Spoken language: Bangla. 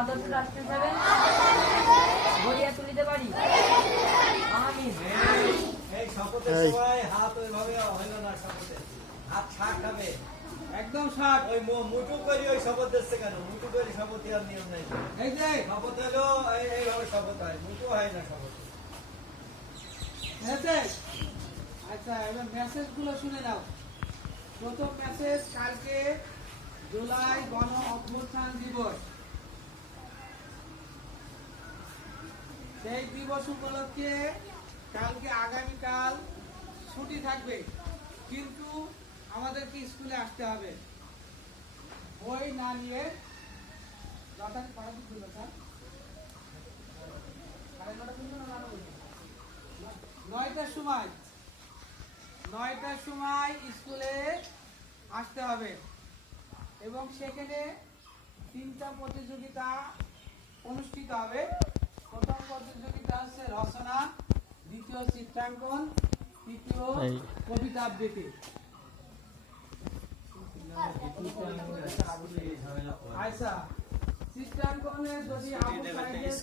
আদর্শ রাষ্ট্র হিসাবে গড়িয়া তুলিতে পারি। আমিন। এই শপথের সময় হাত ওইভাবে হইল না, শপথে হাত শাক খাবে একদম শাক। ওই মুটু করি ওই শপথ দিচ্ছে কেন? মুটু করি শপথ আর নিয়ম নাই। এই যে শপথ হলো এইভাবে শপথ হয়, মুটু হয় না শপথ। মেসেজ, আচ্ছা এবার মেসেজ গুলো শুনে নাও। প্রথম মেসেজ, কালকে জুলাই গণ অভ্যুত্থান দিবস। সেই দিবস উপলক্ষে কালকে আগামীকাল ছুটি থাকবে, কিন্তু আমাদেরকে স্কুলে আসতে হবে। বই না নিয়ে 9টার সময় স্কুলে আসতে হবে এবং সেখানে 3টা প্রতিযোগিতা অনুষ্ঠিত হবে। প্রথম প্রতিযোগিতা হচ্ছে রচনা, দ্বিতীয় চিত্রাঙ্কন, তৃতীয় কবিতা আবৃত্তি। আচ্ছা, চিত্রাঙ্কনে যদি আবু সাইদের